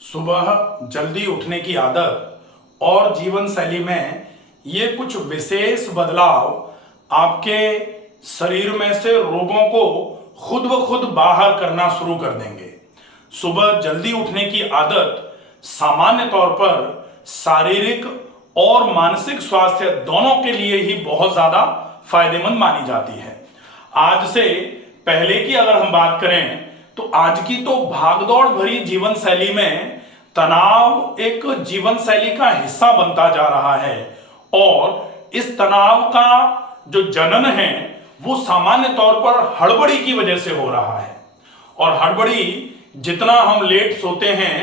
सुबह जल्दी उठने की आदत और जीवन शैली में ये कुछ विशेष बदलाव आपके शरीर में से रोगों को खुद ब खुद बाहर करना शुरू कर देंगे। सुबह जल्दी उठने की आदत सामान्य तौर पर शारीरिक और मानसिक स्वास्थ्य दोनों के लिए ही बहुत ज्यादा फायदेमंद मानी जाती है। आज से पहले की अगर हम बात करें तो आज की तो भागदौड़ भरी जीवन शैली में तनाव एक जीवन शैली का हिस्सा बनता जा रहा है और इस तनाव का जो जनन है वो सामान्य तौर पर हड़बड़ी की वजह से हो रहा है। और हड़बड़ी, जितना हम लेट सोते हैं,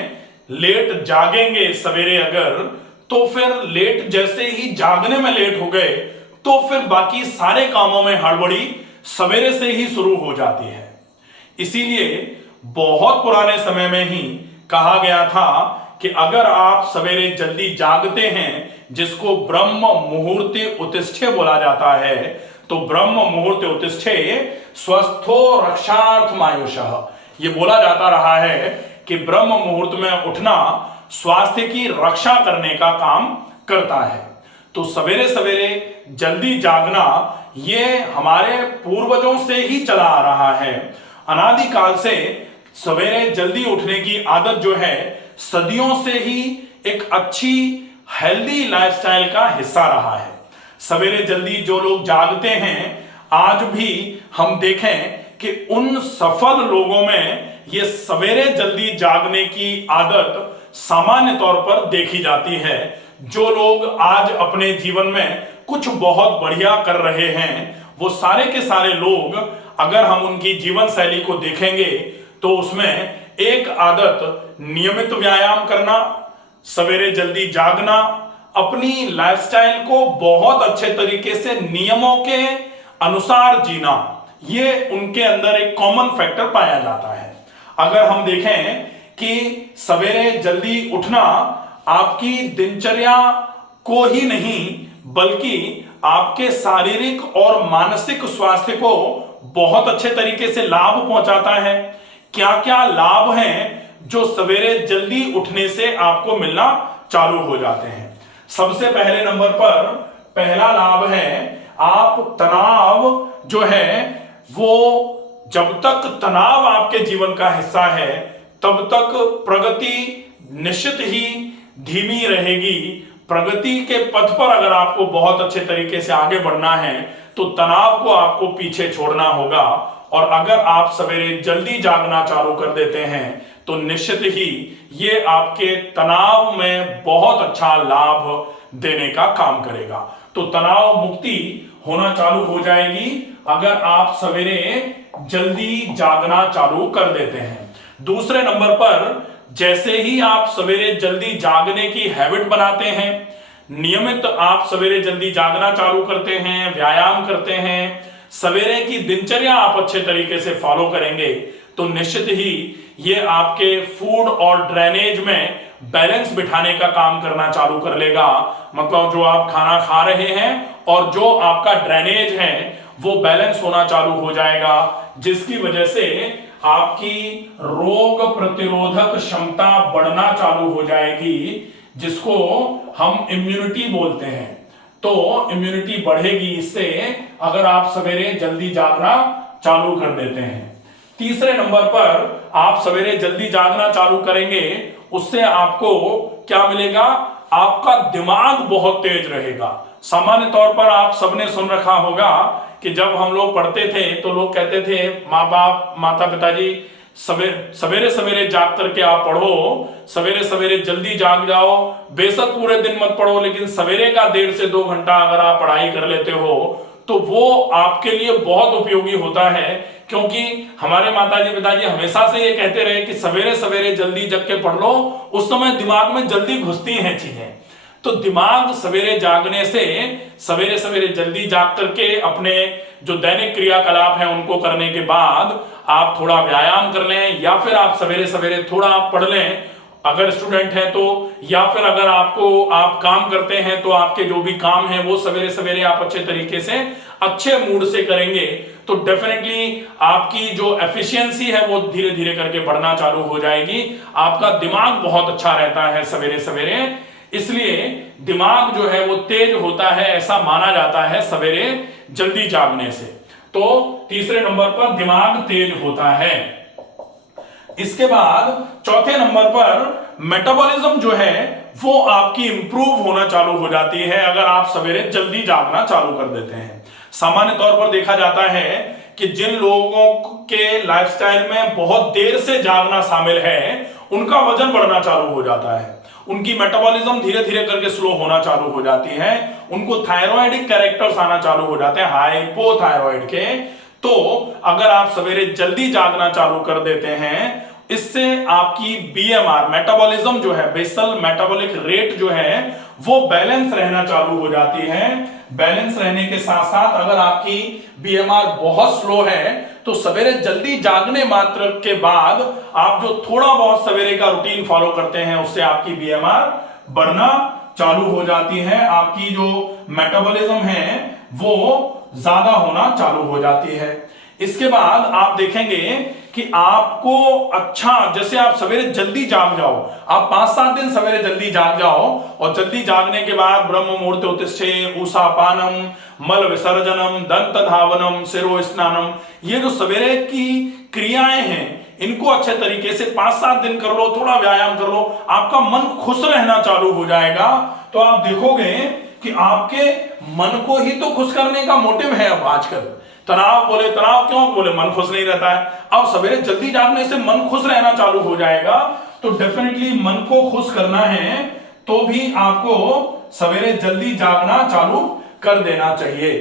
लेट जागेंगे सवेरे अगर, तो फिर लेट जैसे ही जागने में लेट हो गए तो फिर बाकी सारे कामों में हड़बड़ी सवेरे से ही शुरू हो जाती है। इसीलिए बहुत पुराने समय में ही कहा गया था कि अगर आप सवेरे जल्दी जागते हैं, जिसको ब्रह्म मुहूर्ते उत्तिष्ठे बोला जाता है, तो ब्रह्म मुहूर्ते उत्तिष्ठे स्वस्थो रक्षार्थमायुषः, ये बोला जाता रहा है कि ब्रह्म मुहूर्त में उठना स्वास्थ्य की रक्षा करने का काम करता है। तो सवेरे सवेरे जल्दी जागना ये हमारे पूर्वजों से ही चला आ रहा है। अनादिकाल से सवेरे जल्दी उठने की आदत जो है सदियों से ही एक अच्छी हेल्दी लाइफस्टाइल का हिस्सा रहा है। सवेरे जल्दी जो लोग जागते हैं, आज भी हम देखें कि उन सफल लोगों में ये सवेरे जल्दी जागने की आदत सामान्य तौर पर देखी जाती है। जो लोग आज अपने जीवन में कुछ बहुत बढ़िया कर रहे हैं, वो सारे के सारे लोग अगर हम उनकी जीवन शैली को देखेंगे तो उसमें एक आदत नियमित व्यायाम करना, सवेरे जल्दी जागना, अपनी लाइफस्टाइल को बहुत अच्छे तरीके से नियमों के अनुसार जीना, ये उनके अंदर एक कॉमन फैक्टर पाया जाता है। अगर हम देखें कि सवेरे जल्दी उठना आपकी दिनचर्या को ही नहीं बल्कि आपके शारीरिक और मानसिक स्वास्थ्य को बहुत अच्छे तरीके से लाभ पहुंचाता है। क्या क्या लाभ हैं जो सवेरे जल्दी उठने से आपको मिलना चालू हो जाते हैं? सबसे पहले नंबर पर पहला लाभ है, आप तनाव जो है वो, जब तक तनाव आपके जीवन का हिस्सा है तब तक प्रगति निश्चित ही धीमी रहेगी। प्रगति के पथ पर अगर आपको बहुत अच्छे तरीके से आगे बढ़ना है तो तनाव को आपको पीछे छोड़ना होगा। और अगर आप सवेरे जल्दी जागना चालू कर देते हैं तो निश्चित ही ये आपके तनाव में बहुत अच्छा लाभ देने का काम करेगा। तो तनाव मुक्ति होना चालू हो जाएगी अगर आप सवेरे जल्दी जागना चालू कर देते हैं। दूसरे नंबर पर, जैसे ही आप सवेरे जल्दी जागने की हैबिट बनाते हैं, नियमित आप सवेरे जल्दी जागना चालू करते हैं, व्यायाम करते हैं, सवेरे की दिनचर्या आप अच्छे तरीके से फॉलो करेंगे तो निश्चित ही ये आपके फूड और ड्रेनेज में बैलेंस बिठाने का काम करना चालू कर लेगा। मतलब जो आप खाना खा रहे हैं और जो आपका ड्रेनेज है वो बैलेंस होना चालू हो जाएगा, जिसकी वजह से आपकी रोग प्रतिरोधक क्षमता बढ़ना चालू हो जाएगी, जिसको हम इम्यूनिटी बोलते हैं। तो इम्यूनिटी बढ़ेगी इससे, अगर आप सवेरे जल्दी जागना चालू कर देते हैं। तीसरे नंबर पर, आप सवेरे जल्दी जागना चालू करेंगे, उससे आपको क्या मिलेगा? आपका दिमाग बहुत तेज रहेगा। सामान्य तौर पर आप सबने सुन रखा होगा कि जब हम लोग पढ़ते थे तो लोग कहते थे, माँ बाप, माता पिताजी, सवेरे सवेरे जाग करके आप पढ़ो, सवेरे सवेरे जल्दी जाग जाओ, बेशक पूरे दिन मत पढ़ो लेकिन सवेरे का 1.5 से 2 घंटा अगर आप पढ़ाई कर लेते हो तो वो आपके लिए बहुत उपयोगी होता है। क्योंकि हमारे माताजी पिताजी हमेशा से ये कहते रहे कि सवेरे सवेरे जल्दी जग के पढ़ लो, उस समय दिमाग में जल्दी घुसती हैं चीजें। तो दिमाग सवेरे जागने से, सवेरे सवेरे जल्दी जाग करके अपने जो दैनिक क्रियाकलाप हैं उनको करने के बाद आप थोड़ा व्यायाम कर लें या फिर आप सवेरे सवेरे थोड़ा पढ़ लें अगर स्टूडेंट हैं तो, या फिर अगर आप काम करते हैं तो आपके जो भी काम है वो सवेरे सवेरे आप अच्छे तरीके से अच्छे मूड से करेंगे तो डेफिनेटली आपकी जो एफिशिएंसी है वो धीरे धीरे करके बढ़ना चालू हो जाएगी। आपका दिमाग बहुत अच्छा रहता है सवेरे सवेरे, इसलिए दिमाग जो है वो तेज होता है, ऐसा माना जाता है सवेरे जल्दी जागने से। तो तीसरे नंबर पर दिमाग तेज होता है। इसके बाद चौथे नंबर पर मेटाबॉलिज्म जो है वो आपकी इंप्रूव होना चालू हो जाती है अगर आप सवेरे जल्दी जागना चालू कर देते हैं। सामान्य तौर पर देखा जाता है कि जिन लोगों के लाइफस्टाइल में बहुत देर से जागना शामिल है उनका वजन बढ़ना चालू हो जाता है, उनकी मेटाबॉलिज्म धीरे धीरे करके स्लो होना चालू हो जाती है, उनको थायराइडिक कैरेक्टर्स आना चालू हो जाते हैं, हाइपोथायराइड के। तो अगर आप सवेरे जल्दी जागना चालू कर देते हैं इससे आपकी बीएमआर मेटाबॉलिज्म जो है, बेसल मेटाबॉलिक रेट जो है वो बैलेंस रहना चालू हो जाती है। बैलेंस रहने के साथ साथ अगर आपकी बीएमआर बहुत स्लो है तो सवेरे जल्दी जागने मात्र के बाद आप जो थोड़ा बहुत सवेरे का रूटीन फॉलो करते हैं उससे आपकी बीएमआर बढ़ना चालू हो जाती है, आपकी जो मेटाबॉलिज्म है वो ज्यादा होना चालू हो जाती है। इसके बाद आप देखेंगे कि आपको अच्छा, जैसे आप सवेरे जल्दी जाग जाओ, आप 5-7 दिन सवेरे जल्दी जाग जाओ और जल्दी जागने के बाद ब्रह्म मुहूर्त उत्तिष्ठे, उषापानम, मल विसर्जनम, दंत धावनम, शिरो स्नानम, ये जो सवेरे की क्रियाएं हैं इनको अच्छे तरीके से 5-7 दिन कर लो, थोड़ा व्यायाम कर लो, आपका मन खुश रहना चालू हो जाएगा। तो आप देखोगे कि आपके मन को ही तो खुश करने का मोटिव है। अब आजकल तनाव बोले, तनाव क्यों बोले, मन खुश नहीं रहता है। अब सवेरे जल्दी जागने से मन खुश रहना चालू हो जाएगा। तो डेफिनेटली मन को खुश करना है तो भी आपको सवेरे जल्दी जागना चालू कर देना चाहिए।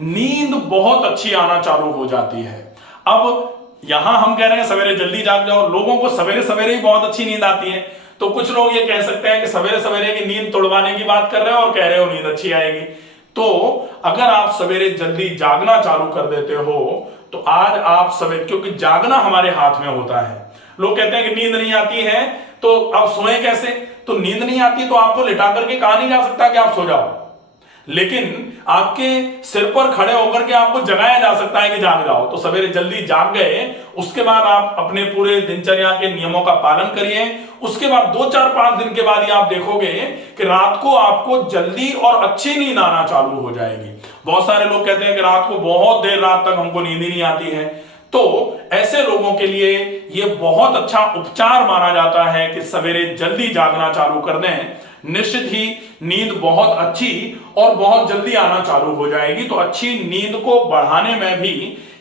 नींद बहुत अच्छी आना चालू हो जाती है। अब यहां हम कह रहे हैं सवेरे जल्दी जाग जाओ, लोगों को सवेरे सवेरे ही बहुत अच्छी नींद आती है। तो कुछ लोग ये कह सकते हैं कि सवेरे सवेरे की नींद तोड़वाने की बात कर रहे हो और कह रहे हो नींद अच्छी आएगी। तो अगर आप सवेरे जल्दी जागना चालू कर देते हो तो आज आप सवेरे, क्योंकि जागना हमारे हाथ में होता है। लोग कहते हैं कि नींद नहीं आती है तो अब सोए कैसे, तो नींद नहीं आती तो आपको लिटा करके कहा नहीं जा सकता कि आप सो जाओ, लेकिन आपके सिर पर खड़े होकर के आपको जगाया जा सकता है कि जाग जाओ। तो सवेरे जल्दी जाग गए, उसके बाद आप अपने पूरे दिनचर्या के नियमों का पालन करिए। उसके बाद 2-4-5 दिन के बाद ही आप देखोगे कि रात को आपको जल्दी और अच्छी नींद आना चालू हो जाएगी। बहुत सारे लोग कहते हैं कि रात को बहुत देर रात तक हमको नींद ही नहीं आती है। तो ऐसे लोगों के लिए यह बहुत अच्छा उपचार माना जाता है कि सवेरे जल्दी जागना चालू कर दें। निश्चित ही नींद बहुत अच्छी और बहुत जल्दी आना चालू हो जाएगी। तो अच्छी नींद को बढ़ाने में भी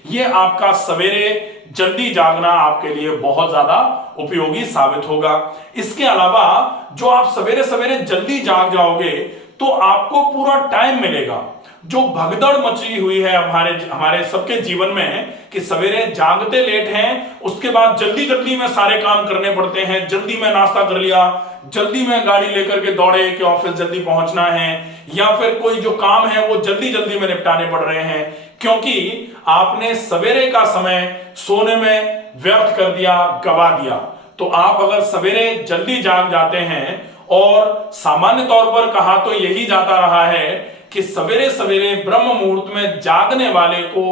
ये आपका सवेरे जल्दी जागना आपके लिए बहुत ज्यादा उपयोगी साबित होगा। इसके अलावा जो आप सवेरे सवेरे जल्दी जाग जाओगे तो आपको पूरा टाइम मिलेगा। जो भगदड़ मची हुई है हमारे सबके जीवन में कि सवेरे जागते लेट हैं, उसके बाद जल्दी जल्दी में सारे काम करने पड़ते हैं, जल्दी में नाश्ता कर लिया, जल्दी में गाड़ी लेकर के दौड़े कि ऑफिस जल्दी पहुंचना है, या फिर कोई जो काम है वो जल्दी जल्दी में निपटाने पड़ रहे हैं क्योंकि आपने सवेरे का समय सोने में व्यर्थ कर दिया, गवा दिया। तो आप अगर सवेरे जल्दी जाग जाते हैं, और सामान्य तौर पर कहा तो यही जाता रहा है कि सवेरे सवेरे ब्रह्म मुहूर्त में जागने वाले को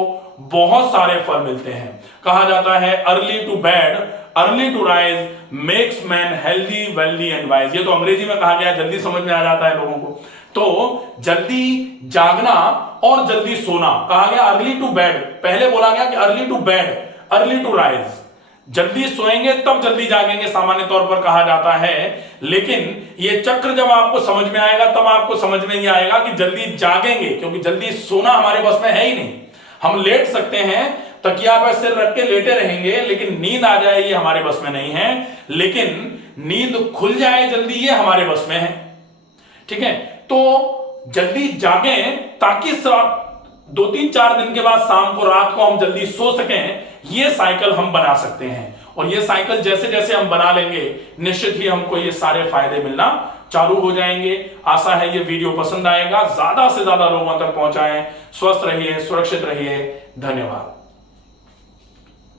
बहुत सारे फल मिलते हैं। कहा जाता है early to bed early to rise makes man healthy wealthy and wise. ये तो अंग्रेजी में कहा गया, जल्दी समझ में आ जाता है लोगों को। तो जल्दी जागना और जल्दी सोना, कहा गया अर्ली टू बेड, पहले बोला गया कि early to bed early to rise, जल्दी सोएंगे तब जल्दी जागेंगे सामान्य तौर पर कहा जाता है। लेकिन ये चक्र जब आपको समझ में आएगा तब आपको समझ में ये आएगा कि जल्दी जागेंगे, क्योंकि जल्दी सोना हमारे बस में है ही नहीं। हम लेट सकते हैं, तकिया पर सिर रख के लेटे रहेंगे, लेकिन नींद आ जाए ये हमारे बस में नहीं है। लेकिन नींद खुल जाए जल्दी ये हमारे बस में है। ठीक है, तो जल्दी जागें ताकि 2-3-4 दिन के बाद शाम को रात को हम जल्दी सो सकें। ये साइकिल हम बना सकते हैं, और ये साइकिल जैसे जैसे हम बना लेंगे निश्चित ही हमको ये सारे फायदे मिलना चालू हो जाएंगे। आशा है ये वीडियो पसंद आएगा, ज्यादा से ज्यादा लोगों तक पहुंचाएं। स्वस्थ रहिए, सुरक्षित रहिए। धन्यवाद।